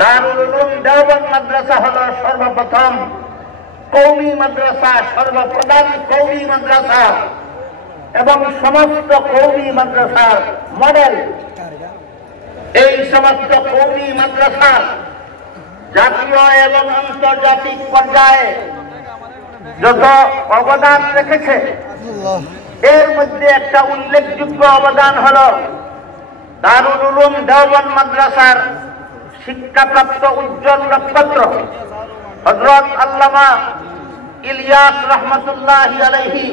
দারুল উলুম দেওবন্দ মাদ্রাসা হলো সর্বপ্রথম কওমি মাদ্রাসা, সর্বপ্রধান কওমি মাদ্রাসা এবং সমস্ত কওমি মাদ্রাসার মডেল। এই সমস্ত কওমি মাদ্রাসা জাতীয় এবং আন্তর্জাতিক পর্যায়ে যত অবদান রেখেছে, এর মধ্যে একটা উল্লেখযোগ্য অবদান হল দারুল উলুম দেওবন্দ মাদ্রাসার শিক্ষাপ্রাপ্ত উজ্জ্বল নক্ষত্র হযরত আল্লামা ইলিয়াস রহমতুল্লাহি আলাইহি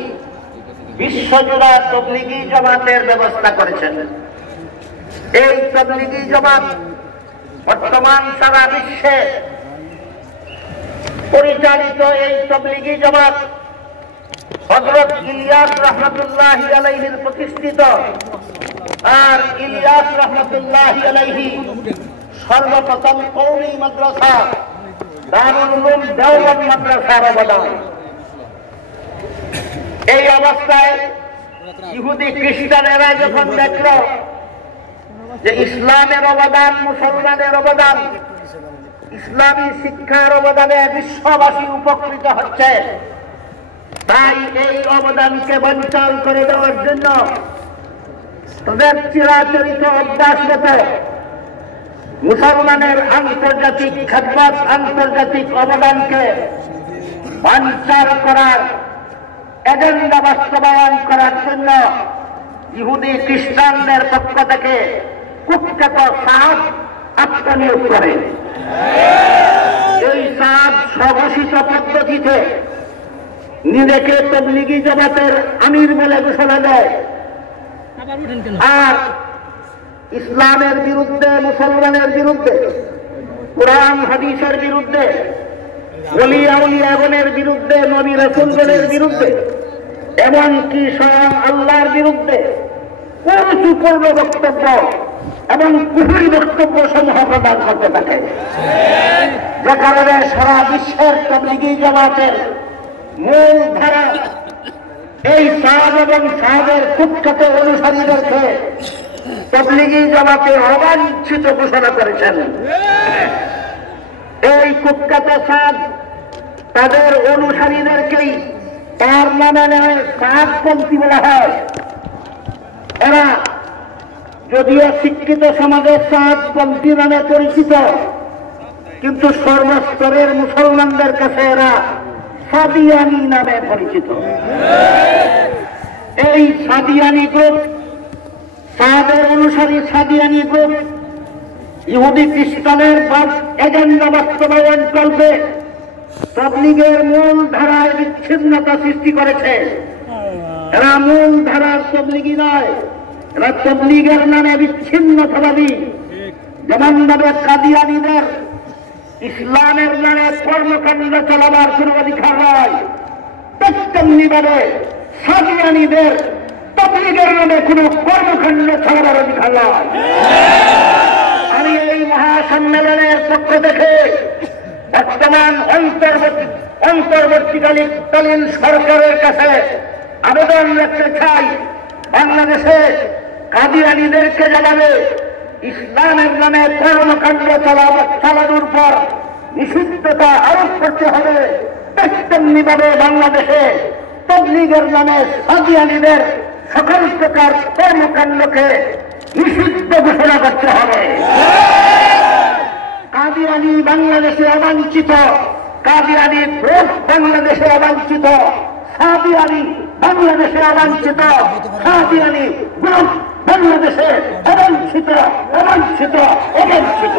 বিশ্বজোড়া তাবলীগী জামাতের ব্যবস্থা করেছেন। এই তাবলীগী জামাত বর্তমান সারা বিশ্বে পরিচালিত এই তাবলীগী জামাত হযরত ইলিয়াস রহমতুল্লাহি আলাইহির প্রতিষ্ঠিত, আর ইলিয়াস রহমতুল্লাহি আলাইহি সর্বপ্রথম কওমি মাদ্রাসা দারুল উলুম দেওবন্দ মাদ্রাসার অবদান। এই অবস্থায় ইহুদি খ্রিস্টানেরা যখন দেখল যে ইসলামের অবদান, মুসলমানের অবদান, ইসলামী শিক্ষার অবদানে বিশ্ববাসী উপকৃত হচ্ছে, তাই এই অবদানকে বঞ্চন করে দেওয়ার জন্য তাদের চিরাচরিত অভ্যাস মতো মুসলমানের আন্তর্জাতিক খেদমত, আন্তর্জাতিক অবদানকে বানচাল করার এজেন্ডা বাস্তবায়ন করার জন্য ইহুদি খ্রিস্টানদের পক্ষ থেকে কুখ্যাত সাদ আত্মনিয়োগ করে। এই সাদ স্বঘোষিত পদ্ধতিতে নিজেকে তাবলীগী জামাতের আমির বলে ঘোষণা দেয়, আর ইসলামের বিরুদ্ধে, মুসলমানের বিরুদ্ধে, কুরআন হাদিসের বিরুদ্ধে, ওলি আউলিয়াগণের বিরুদ্ধে, নবী রাসূলগণের বিরুদ্ধে, এমনকি স্বয়ং আল্লাহর বিরুদ্ধে কুরুচিপূর্ণ বক্তব্য এবং কুফরি বক্তব্য সমূহ প্রদান করতে থাকে, যে কারণে সারা বিশ্বের তাবলীগী জামাতের মূল ধারা এই সাদ এবং সাদের কুখ্যাত অনুসারীদেরকে তাবলীগী জামাতের অবাঞ্ছিত ঘোষণা করেছেন। এই কুখ্যাত সাদ তাদের অনুসারীদেরকেই তার নামে নেয় সাদপন্থী বলা হয়। এরা যদিও শিক্ষিত সমাজের সাদপন্থী নামে পরিচিত, কিন্তু সর্বস্তরের মুসলমানদের কাছে এরা সাদিয়ানি নামে পরিচিত। এই সাদিয়ানি গ্রুপ, সাদের অনুসারী সাদিয়ানি গ্রুপ ইহুদি খ্রিস্টানের এজেন্ডা বাস্তবায়ন করবে তাবলীগের মূল ধারায় বিচ্ছিন্নতা সৃষ্টি করেছে। এরা মূল ধারার তাবলীগী নয়, এরা তাবলীগের নামে বিচ্ছিন্নতাবাদী। যেমন ভাবে কাদিয়ানীদের ইসলামের নামে কর্মকাণ্ড চালাবার কোন অধিকার নয়, তেমনি ভাবে সাদিয়ানীদের তাবলীগের নামে কোন কর্মকাণ্ড চালাবার অধিকার নয়। আমি এই মহাসম্মেলনের পক্ষ থেকে বর্তমান অন্তর্বর্তীকালীন সরকারের কাছে আবেদন রাখতে চাই, বাংলাদেশে কাদিয়ানীদেরকে জানাবে ইসলামের নামে কর্মকাণ্ড চালানোর পর নিষিদ্ধতা আরোপ করতে হবে। তেমনি ভাবে বাংলাদেশে তাবলীগের নামে কাদিয়ানীদের সকল প্রকার কর্মকাণ্ডকে নিষিদ্ধ ঘোষণা করতে হবে। কাদিয়ানী বাংলাদেশে অবাঞ্ছিত, কাদিয়ানী গ্রুপ বাংলাদেশে অবাঞ্ছিত, সাদিয়ানী বাংলাদেশে অবাঞ্ছিত, সাদিয়ানী গ্রুপ বাংলাদেশে অবাঞ্ছিত, অবাঞ্ছিত, অবাঞ্ছিত।